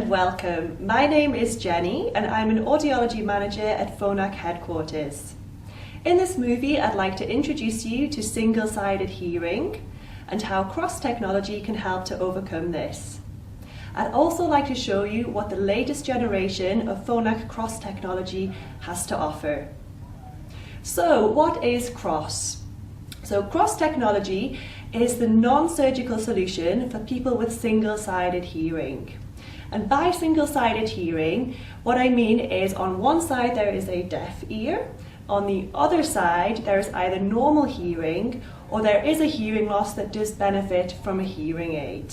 and welcome. My name is Jenny and I'm an audiology manager at Phonak headquarters. In this movie, I'd like to introduce you to single-sided hearing and how cross technology can help to overcome this. I'd also like to show you what the latest generation of Phonak cross technology has to offer. So, what is cross? So, cross technology is the non-surgical solution for people with single-sided hearing. And by single-sided hearing, what I mean is on one side there is a deaf ear, on the other side there is either normal hearing or there is a hearing loss that does benefit from a hearing aid.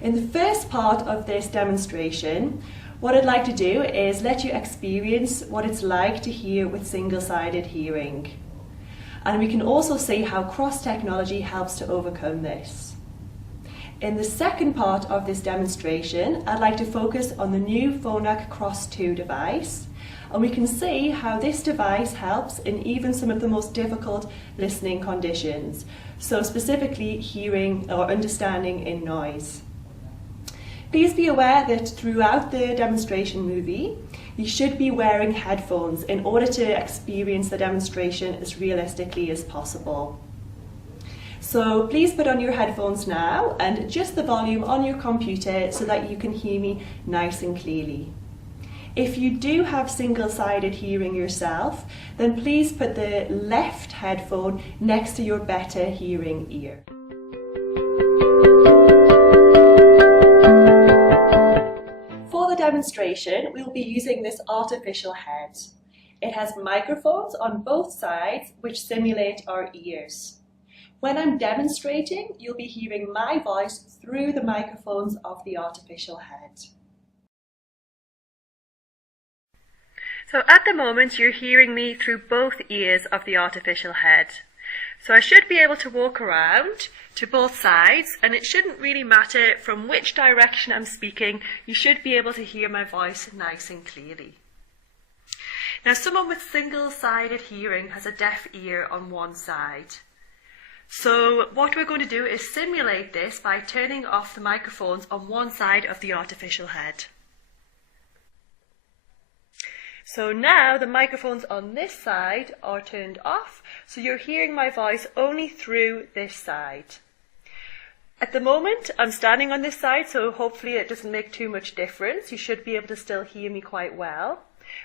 In the first part of this demonstration, what I'd like to do is let you experience what it's like to hear with single-sided hearing. And we can also see how cross technology helps to overcome this. In the second part of this demonstration, I'd like to focus on the new Phonak Cross 2 device, and we can see how this device helps in even some of the most difficult listening conditions, so specifically hearing or understanding in noise. Please be aware that throughout the demonstration movie, you should be wearing headphones in order to experience the demonstration as realistically as possible. So please put on your headphones now and adjust the volume on your computer so that you can hear me nice and clearly. If you do have single-sided hearing yourself, then please put the left headphone next to your better hearing ear. For the demonstration, we'll be using this artificial head. It has microphones on both sides which simulate our ears. When I'm demonstrating, you'll be hearing my voice through the microphones of the artificial head. So at the moment, you're hearing me through both ears of the artificial head. So I should be able to walk around to both sides, and it shouldn't really matter from which direction I'm speaking. You should be able to hear my voice nice and clearly. Now, someone with single-sided hearing has a deaf ear on one side. So what we're going to do is simulate this by turning off the microphones on one side of the artificial head. So now the microphones on this side are turned off, so you're hearing my voice only through this side. At the moment, I'm standing on this side, so hopefully it doesn't make too much difference. You should be able to still hear me quite well.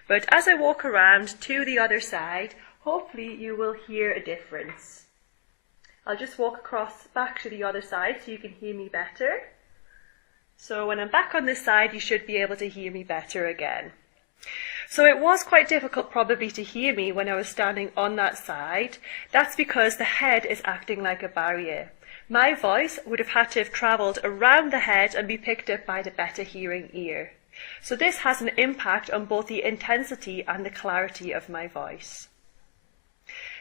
But as I walk around to the other side, hopefully you will hear a difference. I'll just walk across back to the other side so you can hear me better. So when I'm back on this side, you should be able to hear me better again. So it was quite difficult probably to hear me when I was standing on that side. That's because the head is acting like a barrier. My voice would have had to have travelled around the head and be picked up by the better hearing ear. So this has an impact on both the intensity and the clarity of my voice.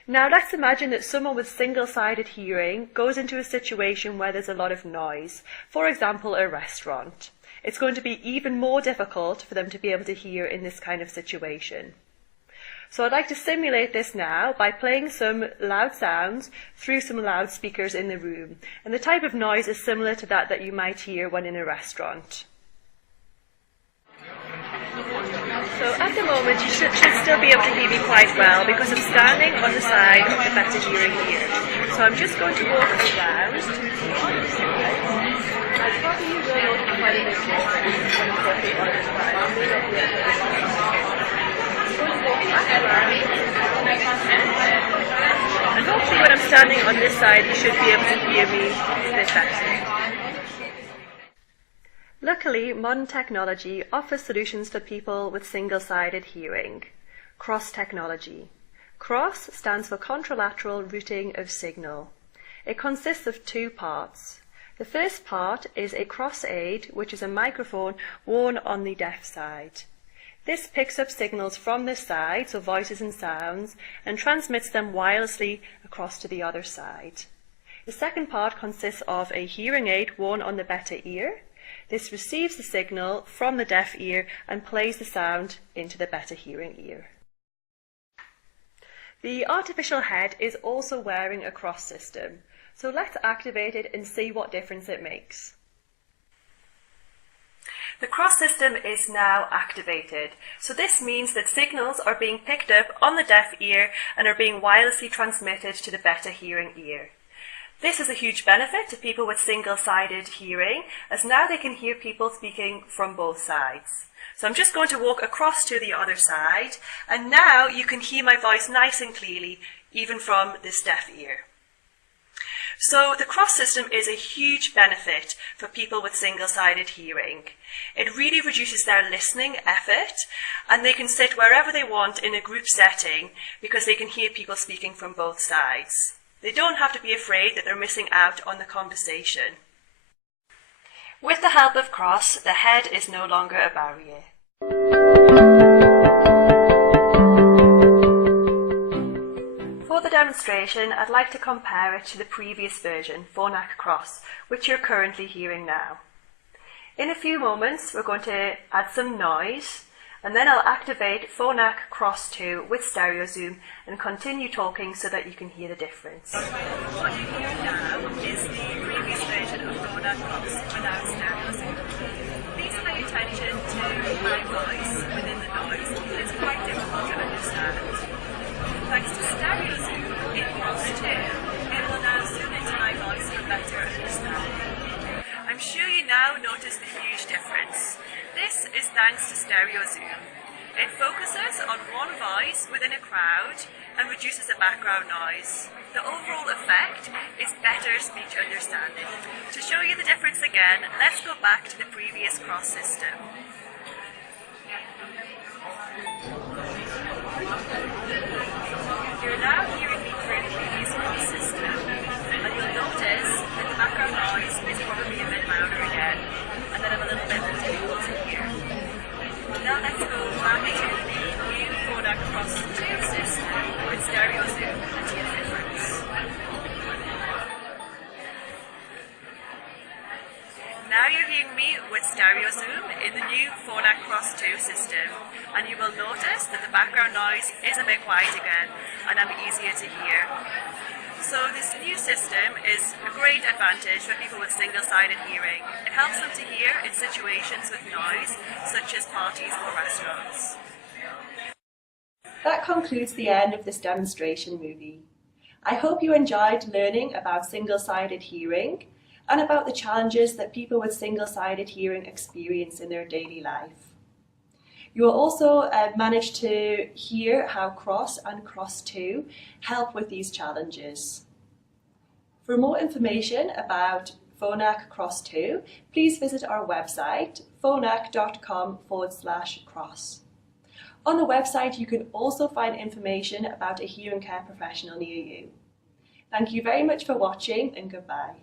Now let's imagine that someone with single-sided hearing goes into a situation where there's a lot of noise, for example a restaurant. It's going to be even more difficult for them to be able to hear in this kind of situation. So I'd like to simulate this now by playing some loud sounds through some loudspeakers in the room. And the type of noise is similar to that you might hear when in a restaurant. So at the moment you should still be able to hear me quite well because I'm standing on the side of the better hearing ear. So I'm just going to walk around to the other side. I probably will look quite a bit different when I'm on the other side. I'm going to walk back around. And hopefully when I'm standing on this side you should be able to hear me a bit better. Luckily, modern technology offers solutions for people with single-sided hearing. Cross technology. Cross stands for contralateral routing of signal. It consists of two parts. The first part is a cross aid, which is a microphone worn on the deaf side. This picks up signals from this side, so voices and sounds, and transmits them wirelessly across to the other side. The second part consists of a hearing aid worn on the better ear. This receives the signal from the deaf ear and plays the sound into the better hearing ear. The artificial head is also wearing a cross system, so let's activate it and see what difference it makes. The cross system is now activated, so this means that signals are being picked up on the deaf ear and are being wirelessly transmitted to the better hearing ear. This is a huge benefit to people with single-sided hearing, as now they can hear people speaking from both sides. So I'm just going to walk across to the other side, and now you can hear my voice nice and clearly, even from this deaf ear. So the cross system is a huge benefit for people with single-sided hearing. It really reduces their listening effort, and they can sit wherever they want in a group setting because they can hear people speaking from both sides. They don't have to be afraid that they're missing out on the conversation. With the help of cross, the head is no longer a barrier. For the demonstration, I'd like to compare it to the previous version, Phonak Cross, which you're currently hearing now. In a few moments, we're going to add some noise, and then I'll activate Phonak Cross 2 with stereo zoom and continue talking so that you can hear the difference. What you hear now is the previous version of Phonak Cross without stereo zoom. Please pay attention to my voice within the noise. It's quite difficult to understand. Thanks to stereo zoom in Cross 2, it will now zoom into my voice for better understanding. I'm sure you now notice the huge difference. This is thanks to stereo zoom. It focuses on one voice within a crowd and reduces the background noise. The overall effect is better speech understanding. To show you the difference again, let's go back to the previous cross system. You're now hearing me through the previous cross system, and you'll notice that the background noise is probably a bit louder again, and then I'm a little bit more difficult to hear. Now let's go back to the new Phonak Cross 2 system with stereo zoom and hear the difference. Now you're hearing me with stereo zoom in the new Phonak Cross 2 system, and you will notice that the background noise is a bit quiet again and I'm easier to hear. So this new system is a great advantage for people with single-sided hearing. It helps them to hear in situations with noise, such as parties or restaurants. That concludes the end of this demonstration movie. I hope you enjoyed learning about single-sided hearing and about the challenges that people with single-sided hearing experience in their daily life. You will also manage to hear how Cross and Cross 2 help with these challenges. For more information about Phonak Cross 2, please visit our website, phonak.com/cross. On the website, you can also find information about a hearing care professional near you. Thank you very much for watching, and goodbye.